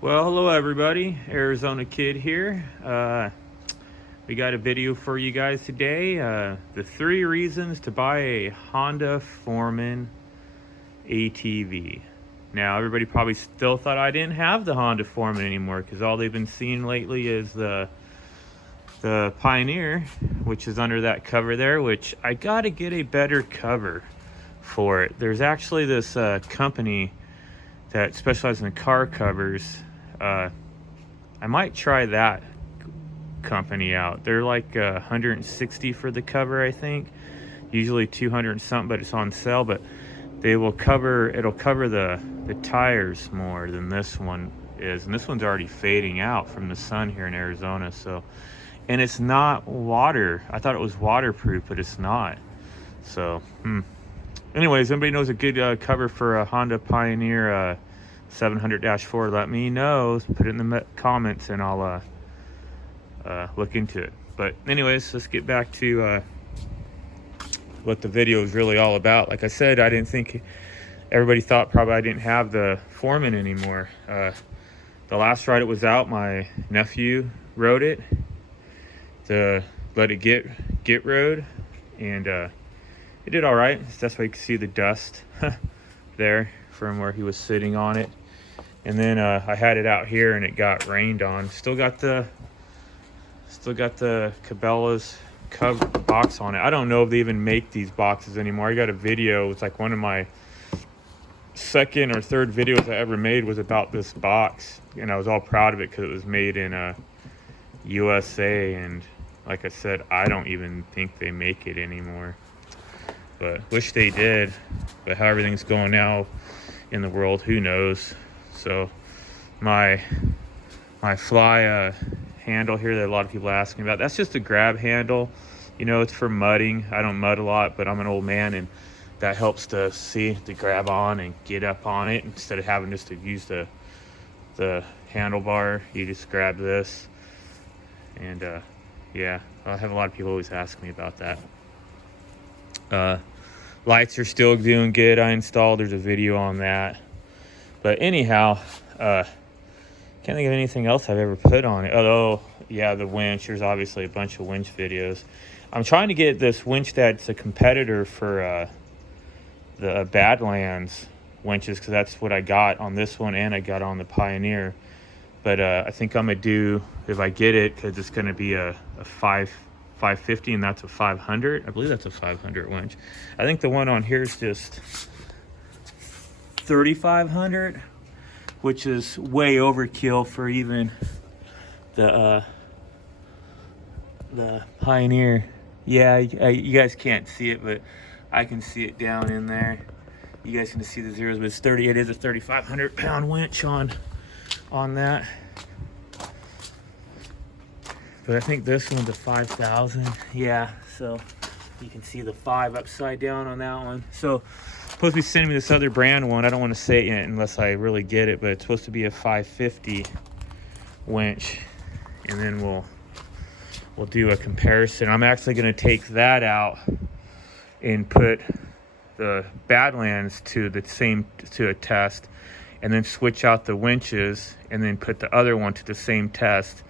Well, hello everybody, Arizona Kid here. We got a video for you guys today. The 3 reasons to buy a Honda Foreman ATV. Now, everybody probably still thought I didn't have the Honda Foreman anymore because all they've been seeing lately is the Pioneer, which is under that cover there, which I gotta get a better cover for it. There's actually this company that specializes in car covers. I might try that company out. They're like $160 for the cover, I think. Usually 200 and something, but it's on sale. But it'll cover the tires more than this one is, and this one's already fading out from the sun here in Arizona. So, and it's not water. I thought it was waterproof, but it's not. So, anyways, anybody knows a good cover for a Honda Pioneer 700-4, let me know. Put it in the comments and I'll look into it. But anyways, let's get back to what the video is really all about. Like I said, I didn't think, everybody thought probably I didn't have the Foreman anymore. The last ride it was out, my nephew rode it to let it get rode, and it did all right. That's why you can see the dust there from where he was sitting on it. And then I had it out here and it got rained on. Still got the Cabela's cover box on it. I don't know if they even make these boxes anymore. I got a video. It's like one of my second or third videos I ever made was about this box, and I was all proud of it because it was made in USA. And like I said, I don't even think they make it anymore, but wish they did. But how everything's going now in the world, who knows. So my fly handle here that a lot of people are asking about, that's just a grab handle. You know, it's for mudding. I don't mud a lot, but I'm an old man, and that helps to grab on and get up on it instead of having just to use the handlebar. You just grab this, and yeah, I have a lot of people always ask me about that. Lights are still doing good. I installed, there's a video on that. But anyhow, can't think of anything else I've ever put on it. Oh yeah, the winch. There's obviously a bunch of winch videos. I'm trying to get this winch that's a competitor for the Badlands winches, because that's what I got on this one and I got on the Pioneer. But I think I'm gonna do, if I get it, because it's gonna be a 550 and that's a 500. I believe that's a 500 winch. I think the one on here is just 3,500, which is way overkill for even the Pioneer. Yeah, you guys can't see it, but I can see it down in there. You guys can see the zeros, but it's 30. It is a 3,500 pound winch on that. But I think this one's a 5,000. Yeah, so you can see the 5 upside down on that one. So supposed to be sending me this other brand one. I don't want to say it yet unless I really get it, but it's supposed to be a 550 winch, and then we'll do a comparison. I'm actually going to take that out and put the Badlands to a test, and then switch out the winches, and then put the other one to the same test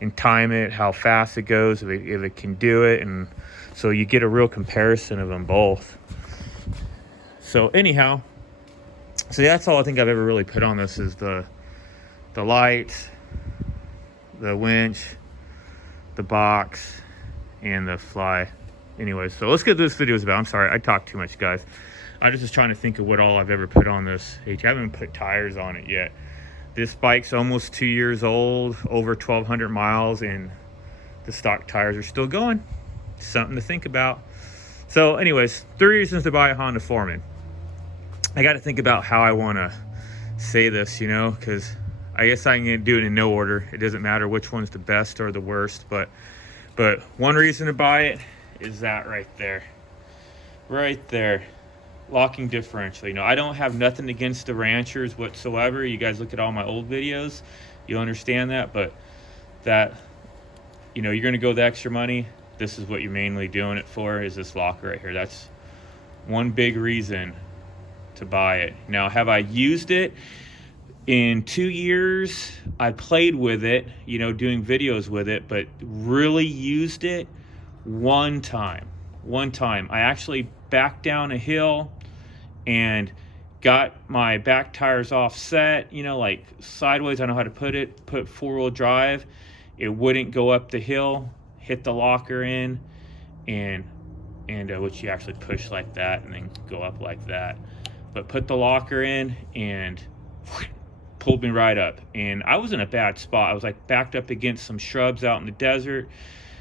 and time it, how fast it goes, if it can do it, and so you get a real comparison of them both. So anyhow, so that's all I think I've ever really put on this is the lights, the winch, the box, and the fly. Anyways, so let's get this video is about. I'm sorry, I talk too much, guys. I just was trying to think of what all I've ever put on this. I haven't put tires on it yet. This bike's almost 2 years old, over 1,200 miles, and the stock tires are still going. Something to think about. So anyways, 3 reasons to buy a Honda Foreman. I got to think about how I want to say this, you know, because I guess I can do it in no order. It doesn't matter which one's the best or the worst, but one reason to buy it is that right there. Locking differential. You know, I don't have nothing against the ranchers whatsoever. You guys look at all my old videos, you'll understand that. But that you know, you're going to go the extra money, this is what you're mainly doing it for, is this locker right here. That's one big reason to buy it. Now, have I used it? In 2 years, I played with it, you know, doing videos with it, but really used it one time. I actually backed down a hill and got my back tires offset, you know, like sideways. I know how to put four-wheel drive. It wouldn't go up the hill, hit the locker in, and which you actually push like that and then go up like that. But put the locker in and pulled me right up. And I was in a bad spot. I was like backed up against some shrubs out in the desert.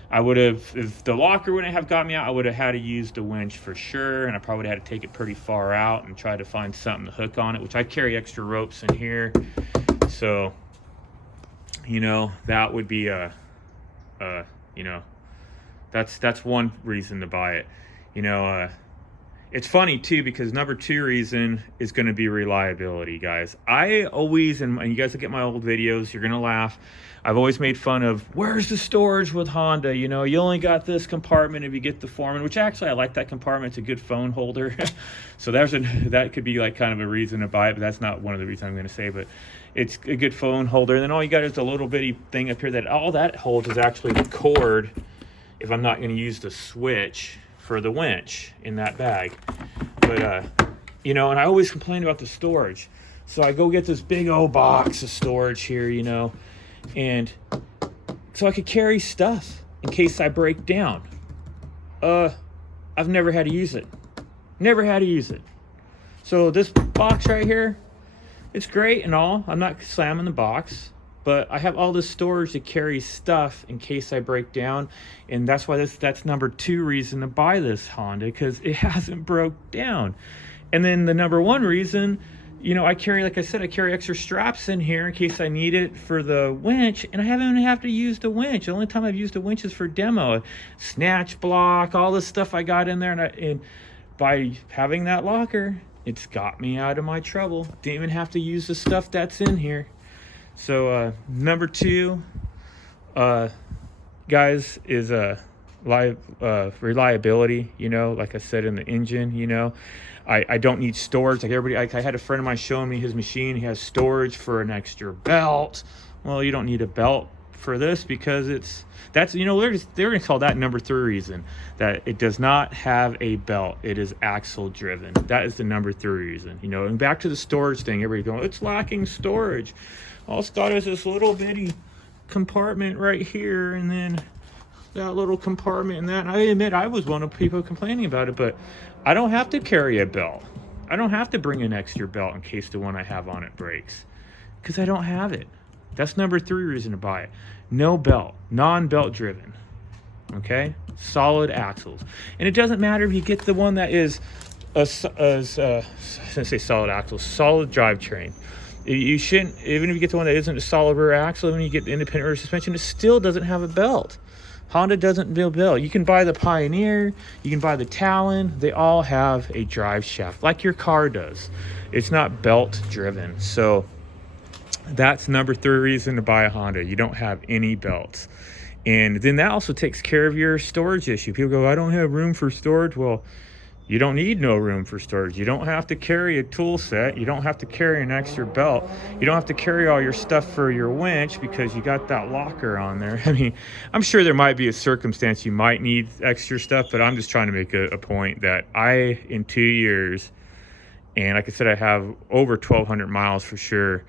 I would have, if the locker wouldn't have got me out, I would have had to use the winch for sure. And I probably would have had to take it pretty far out and try to find something to hook on it, which I carry extra ropes in here. So, you know, that would be you know, that's one reason to buy it. You know, it's funny too, because number 2 reason is going to be reliability, guys. I always, and you guys look at my old videos, you're going to laugh. I've always made fun of, where's the storage with Honda? You know, you only got this compartment if you get the Foreman, which actually I like that compartment. It's a good phone holder. So that could be like kind of a reason to buy it, but that's not one of the reasons I'm going to say, but it's a good phone holder. And then all you got is a little bitty thing up here that all that holds is actually the cord if I'm not going to use the switch for the winch in that bag. But you know, and I always complain about the storage, so I go get this big old box of storage here, you know, and so I could carry stuff in case I break down. I've never had to use it, so this box right here, it's great and all, I'm not slamming the box, but I have all this storage to carry stuff in case I break down. And that's why that's number 2 reason to buy this Honda, because it hasn't broke down. And then the number 1 reason, you know, I carry, like I said, I carry extra straps in here in case I need it for the winch, and I haven't even have to use the winch. The only time I've used the winch is for demo, snatch block, all this stuff I got in there, and by having that locker, it's got me out of my trouble. Didn't even have to use the stuff that's in here. So number 2, guys, is reliability. You know, like I said, in the engine, you know, I don't need storage like everybody. I had a friend of mine showing me his machine. He has storage for an extra belt. Well, you don't need a belt for this, because that's you know, they're gonna call that number 3 reason, that it does not have a belt. It is axle driven. That is the number 3 reason. You know, and back to the storage thing, everybody going, it's lacking storage. All it's got is this little bitty compartment right here, and then that little compartment and that. And I admit I was one of the people complaining about it, but I don't have to carry a belt. I don't have to bring an extra belt in case the one I have on it breaks, because I don't have it. That's number 3 reason to buy it. No belt, non-belt driven. Okay, solid axles, and it doesn't matter if you get the one that is I shouldn't say solid axles, solid drivetrain. You shouldn't, even if you get the one that isn't a solid rear axle, even when you get the independent rear suspension, it still doesn't have a belt. Honda doesn't build belt. You can buy the Pioneer, you can buy the Talon. They all have a drive shaft like your car does. It's not belt driven. So that's number 3 reason to buy a Honda. You don't have any belts. And then that also takes care of your storage issue. People go, I don't have room for storage. Well, you don't need no room for storage. You don't have to carry a tool set. You don't have to carry an extra belt. You don't have to carry all your stuff for your winch because you got that locker on there. I mean, I'm sure there might be a circumstance you might need extra stuff, but I'm just trying to make a point that in 2 years, and like I said, I have over 1,200 miles for sure,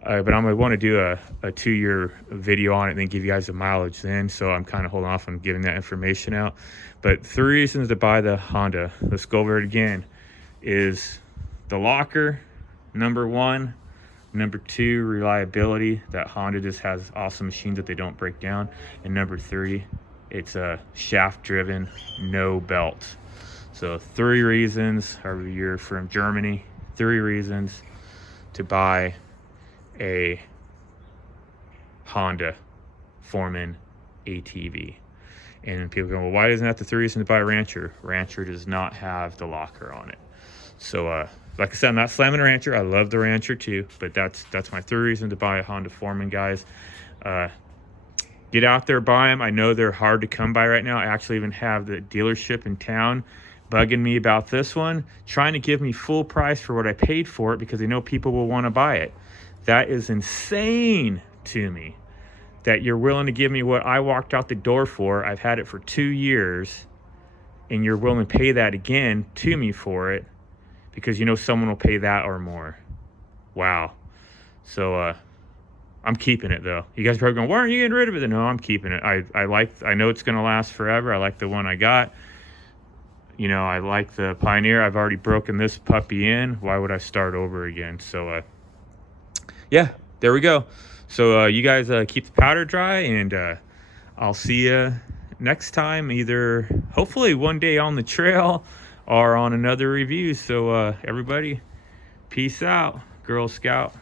but I'm going to want to do a 2-year video on it and then give you guys the mileage then. So I'm kind of holding off on giving that information out. But 3 reasons to buy the Honda, let's go over it again, is the locker, number 1. Number 2, reliability. That Honda just has awesome machines that they don't break down. And number 3, it's a shaft driven, no belt. So 3 reasons, however you're from Germany, 3 reasons to buy a Honda Foreman ATV. And people go, well, why isn't that the 3 reasons to buy a Rancher? Rancher does not have the locker on it. So like I said, I'm not slamming a Rancher. I love the Rancher too, but that's my 3 reason to buy a Honda Foreman, guys. Get out there, buy them. I know they're hard to come by right now. I actually even have the dealership in town bugging me about this one, trying to give me full price for what I paid for it because they know people will want to buy it. That is insane to me that you're willing to give me what I walked out the door for. I've had it for 2 years, and you're willing to pay that again to me for it because you know someone will pay that or more. Wow. So I'm keeping it though. You guys are probably going, why aren't you getting rid of it? No, I'm keeping it. I know it's going to last forever. I like the one I got. You know, I like the Pioneer. I've already broken this puppy in. Why would I start over again? So yeah, there we go. So you guys keep the powder dry, and I'll see you next time, either hopefully one day on the trail or on another review. So everybody, peace out, Girl Scout.